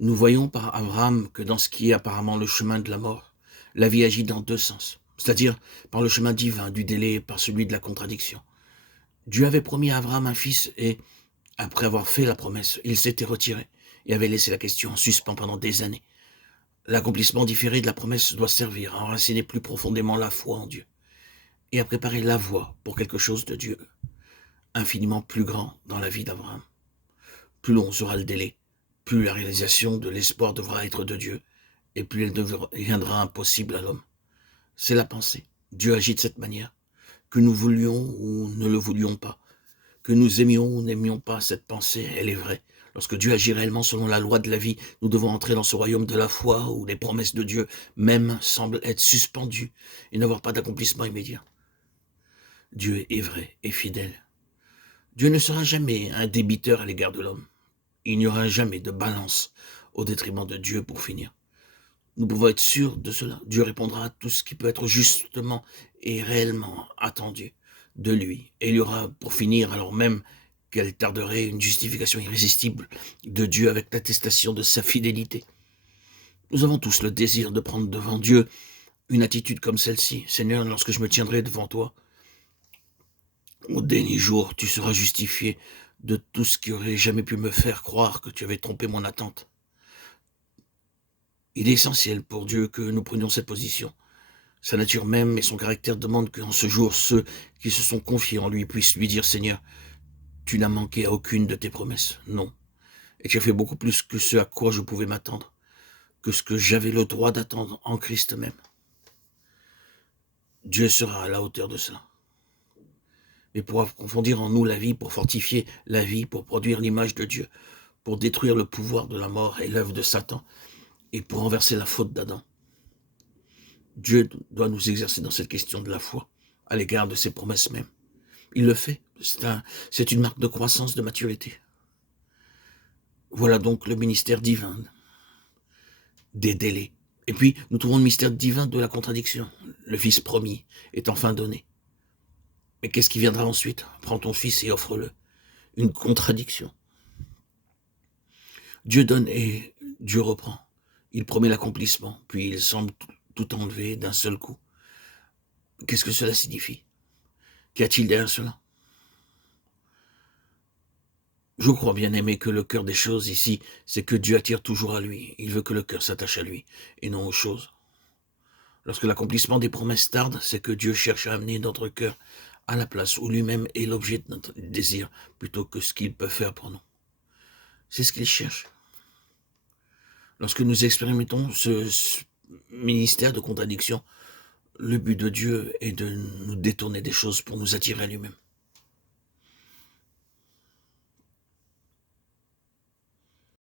Nous voyons par Abraham que dans ce qui est apparemment le chemin de la mort, la vie agit dans deux sens, c'est-à-dire par le chemin divin du délai et par celui de la contradiction. Dieu avait promis à Abraham un fils et, après avoir fait la promesse, il s'était retiré et avait laissé la question en suspens pendant des années. L'accomplissement différé de la promesse doit servir à enraciner plus profondément la foi en Dieu et à préparer la voie pour quelque chose de Dieu infiniment plus grand dans la vie d'Abraham. Plus long sera le délai, plus la réalisation de l'espoir devra être de Dieu, et plus elle deviendra impossible à l'homme. C'est la pensée. Dieu agit de cette manière. Que nous voulions ou ne le voulions pas, que nous aimions ou n'aimions pas cette pensée, elle est vraie. Lorsque Dieu agit réellement selon la loi de la vie, nous devons entrer dans ce royaume de la foi où les promesses de Dieu même semblent être suspendues et n'avoir pas d'accomplissement immédiat. Dieu est vrai et fidèle. Dieu ne sera jamais un débiteur à l'égard de l'homme. Il n'y aura jamais de balance au détriment de Dieu pour finir. Nous pouvons être sûrs de cela. Dieu répondra à tout ce qui peut être justement et réellement attendu de lui. Et il y aura, pour finir, alors même qu'elle tarderait, une justification irrésistible de Dieu avec l'attestation de sa fidélité. Nous avons tous le désir de prendre devant Dieu une attitude comme celle-ci. Seigneur, lorsque je me tiendrai devant toi, au dernier jour, tu seras justifié de tout ce qui aurait jamais pu me faire croire que tu avais trompé mon attente. Il est essentiel pour Dieu que nous prenions cette position. Sa nature même et son caractère demandent qu'en ce jour, ceux qui se sont confiés en lui puissent lui dire « Seigneur, tu n'as manqué à aucune de tes promesses, non, et tu as fait beaucoup plus que ce à quoi je pouvais m'attendre, que ce que j'avais le droit d'attendre en Christ même. » Dieu sera à la hauteur de cela. Et pour approfondir en nous la vie, pour fortifier la vie, pour produire l'image de Dieu, pour détruire le pouvoir de la mort et l'œuvre de Satan, et pour renverser la faute d'Adam. Dieu doit nous exercer dans cette question de la foi, à l'égard de ses promesses mêmes. Il le fait. C'est une marque de croissance, de maturité. Voilà donc le ministère divin des délais. Et puis, nous trouvons le mystère divin de la contradiction. Le Fils promis est enfin donné. Mais qu'est-ce qui viendra ensuite? Prends ton Fils et offre-le. Une contradiction. Dieu donne et Dieu reprend. Il promet l'accomplissement, puis il semble tout enlever d'un seul coup. Qu'est-ce que cela signifie? Qu'y a-t-il derrière cela? Je crois, bien aimé, que le cœur des choses ici, c'est que Dieu attire toujours à lui. Il veut que le cœur s'attache à lui, et non aux choses. Lorsque l'accomplissement des promesses tarde, c'est que Dieu cherche à amener notre cœur à la place où lui-même est l'objet de notre désir, plutôt que ce qu'il peut faire pour nous. C'est ce qu'il cherche. Lorsque nous expérimentons ce ministère de contradiction, le but de Dieu est de nous détourner des choses pour nous attirer à lui-même.